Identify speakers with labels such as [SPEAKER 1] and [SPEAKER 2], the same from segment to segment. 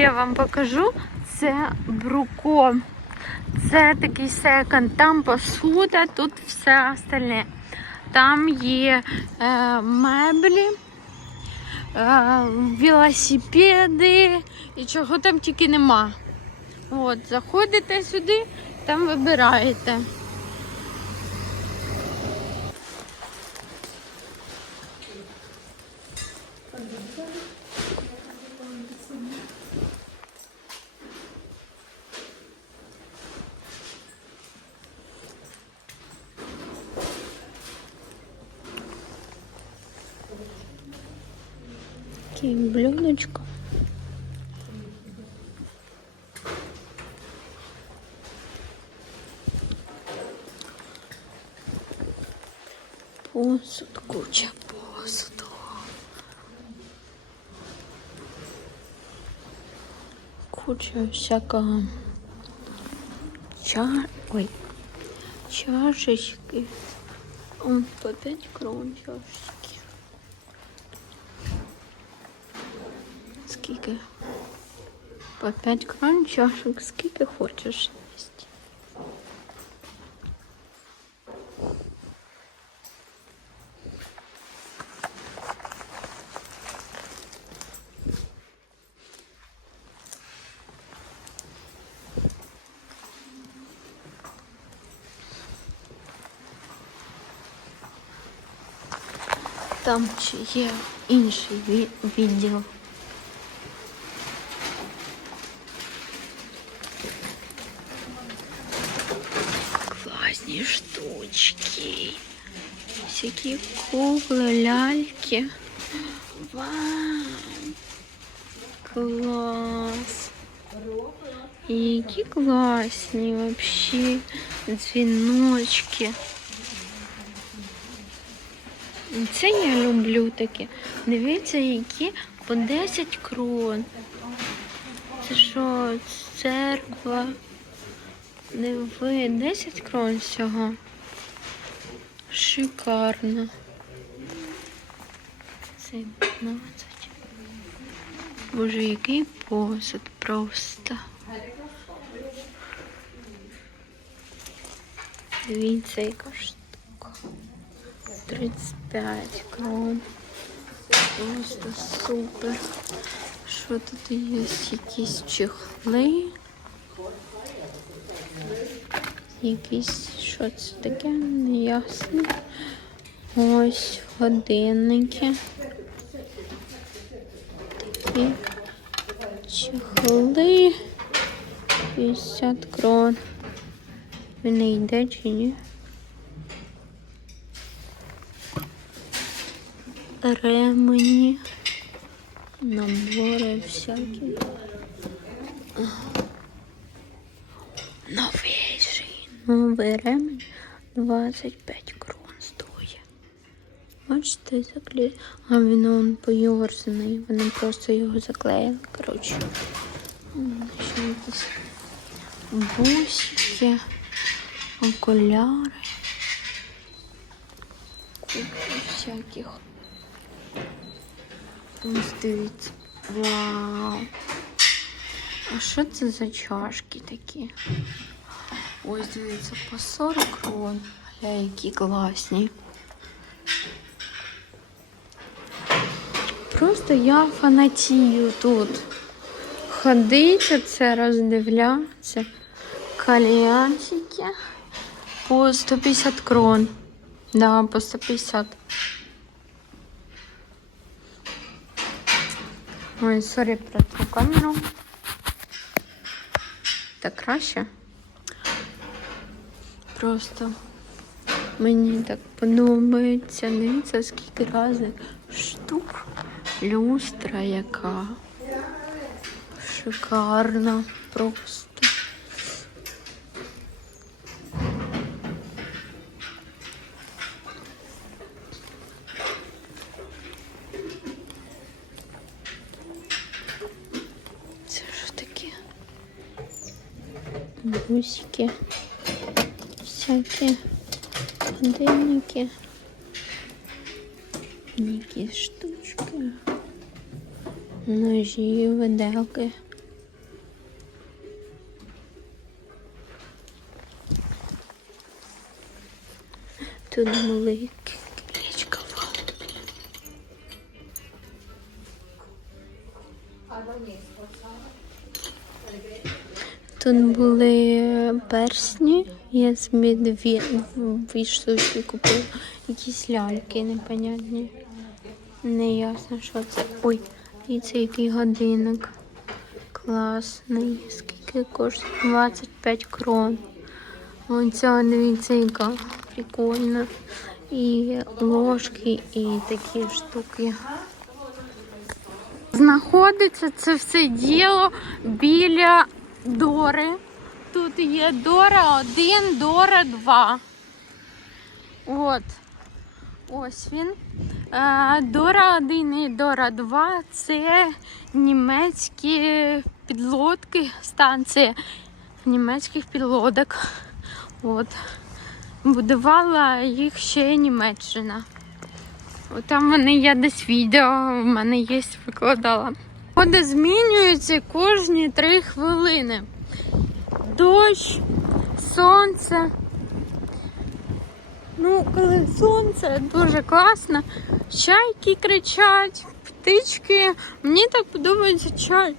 [SPEAKER 1] я вам покажу, це Бруко. Це такий секонд, там посуда, тут все остальне. Там є е, меблі, е, велосипеди і чого там тільки нема. От, заходите сюди, там вибираєте. Такі блюдечко. Посуд, куча посуду. Куча всякого ча... Ой, чашечки. О, по 5 крон чашечки. Скільки? По 5 крон чашок, скільки хочеш їсти. Там ще є інший ві- відділ. Классные штучки. Всякие куклы, ляльки. Вау! Класс! Які класні вообще дзвіночки. Це я люблю таке. Дивіться, які по 10 крон. Це що, церква? Диви, 10 крон всього. Шикарно. Це 15. Боже, який посуд просто. Дивіться, яка штука. 35 крон. Просто супер. Що тут є? Якісь чехли. Якісь, що це таке, неясно. Ось годинники. Такі чехли. 50 крон. Він не йде чи ні? Ремені. Набори всякі. Новіший. Новий ремень 25 крон стоїть. Бачите, заклеїли. А він он поюрзаний. Вони просто його заклеїли. Коротше. Ще якісь бусики, окуляри. Купа всяких. Ось дивіться. Вау. А що це за чашки такі? Ось дивіться, по 40 крон. Гля, які класні. Просто я фанатію тут. Ходити, це роздивлятися. Кальянчики по 150 крон. Да, по 150. Ой, сорі про ту камеру. Так краще. Просто мені так подобається. Дивіться, скільки разів штук. Люстра яка. Шикарна просто. бусики, всякие годинники, некие штучки, ножі, виделки. Тут малики. Тут були персні, я собі дві штучки купила. Якісь ляльки непонятні. Не ясно, що це. Ой, і це який годинник. Класний. Скільки коштує? 25 крон. Оця, дивіться, яка прикольна. І ложки, і такі штуки. Знаходиться це все діло біля Дори. Тут є Дора 1, Дора 2. От. Ось він. Е, Дора 1 і Дора 2 це німецькі підлодки, станція німецьких підлодок. От. Будувала їх ще Німеччина. От Там вони є десь відео, в мене є, викладала. Погода змінюється кожні три хвилини. Дощ, сонце. Ну, коли сонце дуже класно, чайки кричать, птички. Мені так подобається чай,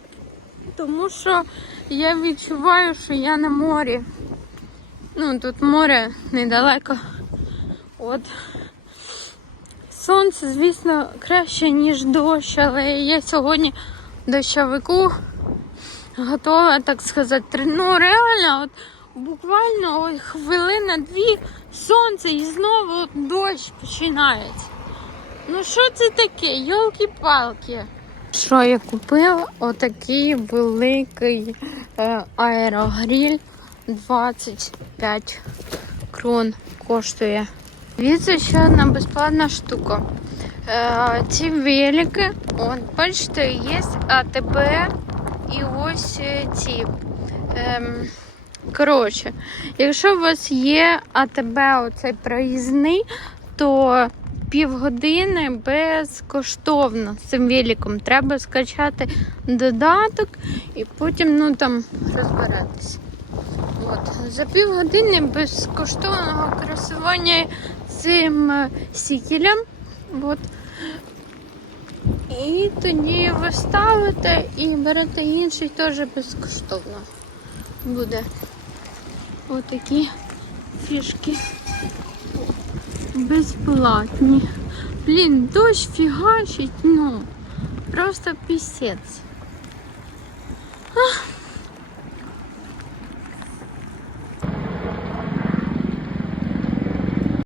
[SPEAKER 1] тому що я відчуваю, що я на морі. Ну, тут море недалеко. От. Сонце, звісно, краще, ніж дощ, але я сьогодні дощовику готова, так сказати, ну реально, от буквально ой, хвилина, дві сонце і знову дощ починається. Ну що це таке? Йолки-палки. Що я купила? Отакий великий е, аерогріль 25 крон коштує. Дивіться, ще одна безплатна штука. Е, ці велики, от, бачите, є АТБ і ось е, ці. Ем, коротше, якщо у вас є АТБ, оцей проїзний, то півгодини безкоштовно з цим великом. Треба скачати додаток і потім ну, там розбиратися. От. За півгодини безкоштовного користування цим е, сікелем. От. І тоді ви ставите і берете інший теж безкоштовно буде. Отакі фішки безплатні. Блін, дощ фігачить, ну, просто пісець.